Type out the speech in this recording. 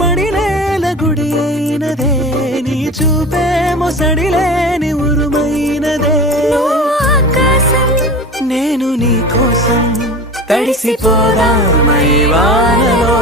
పడినేల గుడి అయినదే నీ చూపే మొసడిలేని ఉరుమైనదే నేను నీ కోసం తడిసిపోదామై వానలో